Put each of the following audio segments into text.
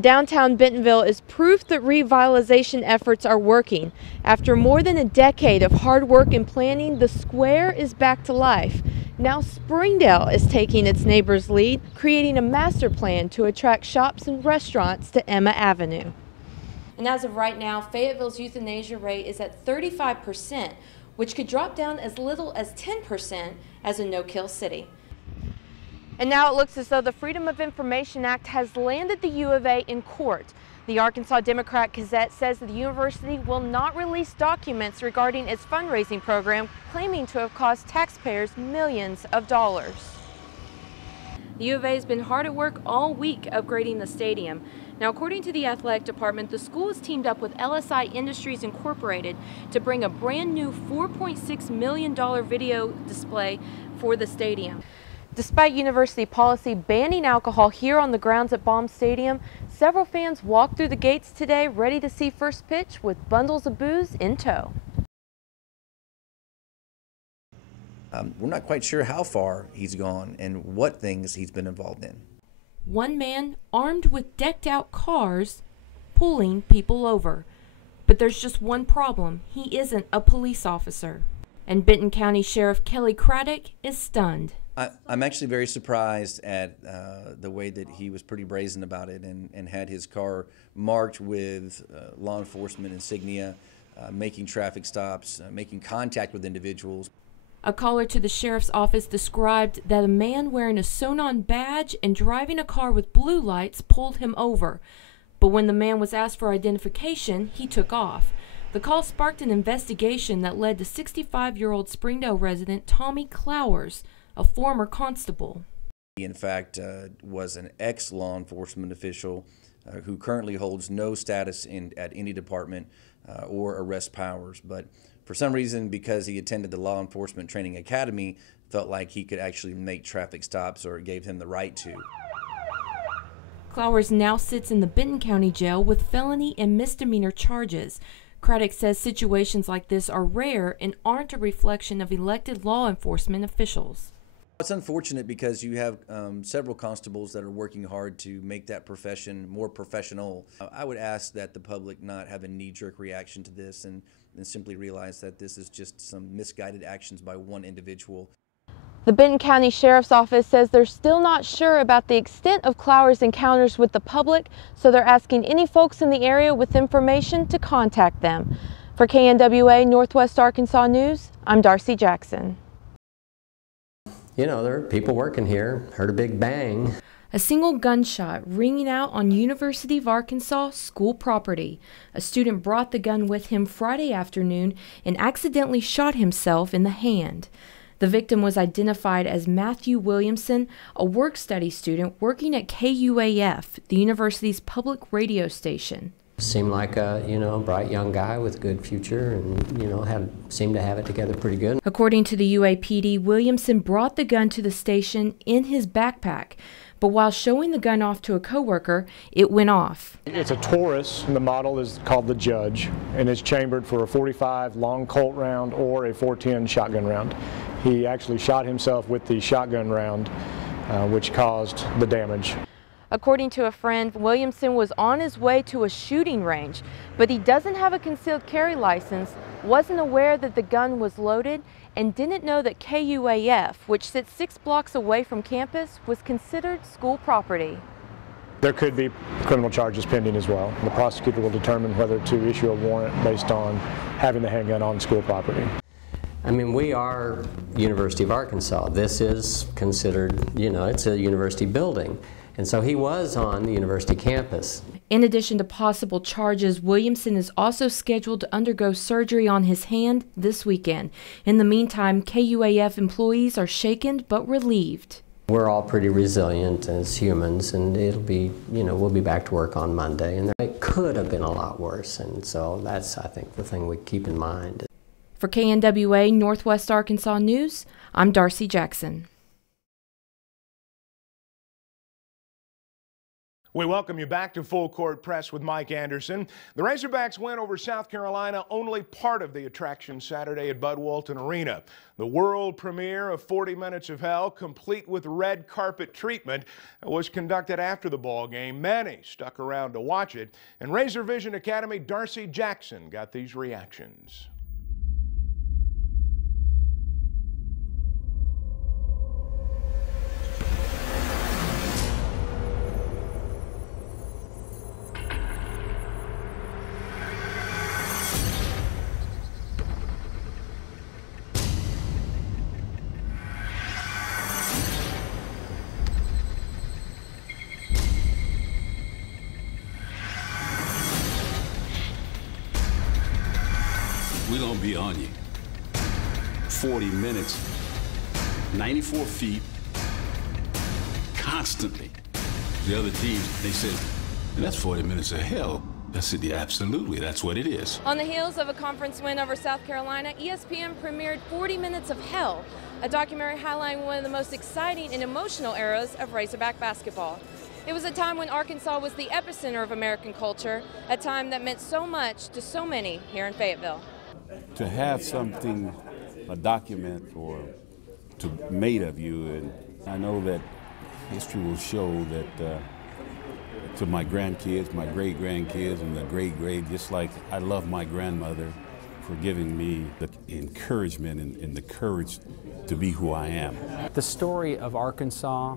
Downtown Bentonville is proof that revitalization efforts are working. After more than a decade of hard work and planning, the square is back to life. Now Springdale is taking its neighbors' lead, creating a master plan to attract shops and restaurants to Emma Avenue. And as of right now, Fayetteville's euthanasia rate is at 35%, which could drop down as little as 10% as a no-kill city. And now it looks as though the Freedom of Information Act has landed the U of A in court. The Arkansas Democrat Gazette says that the university will not release documents regarding its fundraising program, claiming to have cost taxpayers millions of dollars. The U of A has been hard at work all week upgrading the stadium. Now, according to the athletic department, the school has teamed up with LSI Industries Incorporated to bring a brand new $4.6 million video display for the stadium. Despite university policy banning alcohol here on the grounds at Baum Stadium, several fans walked through the gates today ready to see first pitch with bundles of booze in tow. We're not quite sure how far he's gone and what things he's been involved in. One man armed with decked out cars pulling people over. But there's just one problem. He isn't a police officer. And Benton County Sheriff Kelly Craddock is stunned. I'm actually very surprised at the way that he was pretty brazen about it and had his car marked with law enforcement insignia, making traffic stops, making contact with individuals. A caller to the sheriff's office described that a man wearing a Sonon badge and driving a car with blue lights pulled him over. But when the man was asked for identification, he took off. The call sparked an investigation that led to 65-year-old Springdale resident Tommy Clowers, a former constable. He, in fact, was an ex-law enforcement official who currently holds no status at any department or arrest powers. But for some reason, because he attended the Law Enforcement Training Academy, felt like he could actually make traffic stops, or it gave him the right to. Clowers now sits in the Benton County Jail with felony and misdemeanor charges. Craddock says situations like this are rare and aren't a reflection of elected law enforcement officials. It's unfortunate because you have several constables that are working hard to make that profession more professional. I would ask that the public not have a knee-jerk reaction to this and simply realize that this is just some misguided actions by one individual. The Benton County Sheriff's Office says they're still not sure about the extent of Clowers' encounters with the public, so they're asking any folks in the area with information to contact them. For KNWA Northwest Arkansas News, I'm Darcy Jackson. You know, there are people working here, heard a big bang. A single gunshot ringing out on University of Arkansas school property. A student brought the gun with him Friday afternoon and accidentally shot himself in the hand. The victim was identified as Matthew Williamson, a work-study student working at KUAF, the university's public radio station. Seemed like a, bright young guy with a good future and, seemed to have it together pretty good. According to the UAPD, Williamson brought the gun to the station in his backpack, but while showing the gun off to a coworker, it went off. It's a Taurus, and the model is called the Judge, and it's chambered for a .45 long Colt round or a .410 shotgun round. He actually shot himself with the shotgun round, which caused the damage. According to a friend, Williamson was on his way to a shooting range, but he doesn't have a concealed carry license, wasn't aware that the gun was loaded, and didn't know that KUAF, which sits 6 blocks away from campus, was considered school property. There could be criminal charges pending as well. The prosecutor will determine whether to issue a warrant based on having the handgun on school property. I mean, we are University of Arkansas. This is considered, it's a university building. And so he was on the university campus. In addition to possible charges, Williamson is also scheduled to undergo surgery on his hand this weekend. In the meantime, KUAF employees are shaken but relieved. We're all pretty resilient as humans, and it'll be, we'll be back to work on Monday. And it could have been a lot worse, and so that's, I think, the thing we keep in mind. For KNWA Northwest Arkansas News, I'm Darcy Jackson. We welcome you back to Full Court Press with Mike Anderson. The Razorbacks win over South Carolina, only part of the attraction Saturday at Bud Walton Arena. The world premiere of 40 Minutes of Hell, complete with red carpet treatment, was conducted after the ball game. Many stuck around to watch it, and Razor Vision Academy Darcy Jackson got these reactions. We're gonna be on you. 40 minutes, 94 feet, constantly. The other teams, they said, and that's 40 minutes of hell. I said, yeah, absolutely, that's what it is. On the heels of a conference win over South Carolina, ESPN premiered 40 Minutes of Hell, a documentary highlighting one of the most exciting and emotional eras of Razorback basketball. It was a time when Arkansas was the epicenter of American culture, a time that meant so much to so many here in Fayetteville. To have something, a document or made of you, and I know that history will show that to my grandkids, my great-grandkids, and the great-great, just like I love my grandmother for giving me the encouragement and the courage to be who I am. The story of Arkansas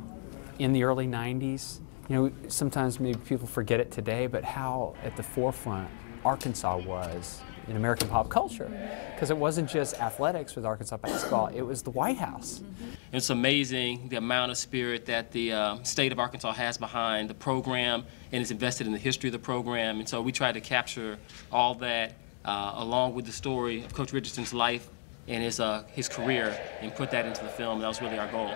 in the early 90s, you know, sometimes maybe people forget it today, but how at the forefront Arkansas was in American pop culture, because it wasn't just athletics with Arkansas basketball, it was the White House. It's amazing the amount of spirit that the state of Arkansas has behind the program and is invested in the history of the program, and so we try to capture all that along with the story of Coach Richardson's life and his career and put that into the film, and that was really our goal.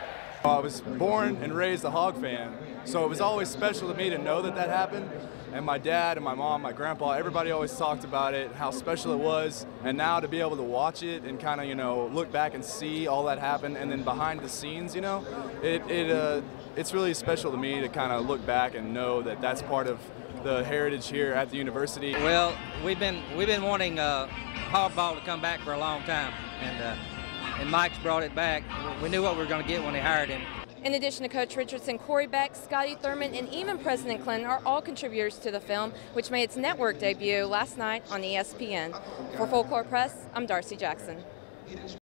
I was born and raised a Hog fan, so it was always special to me to know that that happened. And my dad and my mom, my grandpa, everybody always talked about it, how special it was. And now to be able to watch it and kind of, you know, look back and see all that happen, and then behind the scenes, you know, it's really special to me to kind of look back and know that that's part of the heritage here at the university. Well, we've been wanting hardball to come back for a long time, and Mike's brought it back. We knew what we were going to get when they hired him. In addition to Coach Richardson, Corey Beck, Scotty Thurman, and even President Clinton are all contributors to the film, which made its network debut last night on ESPN. For Full Court Press, I'm Darcy Jackson.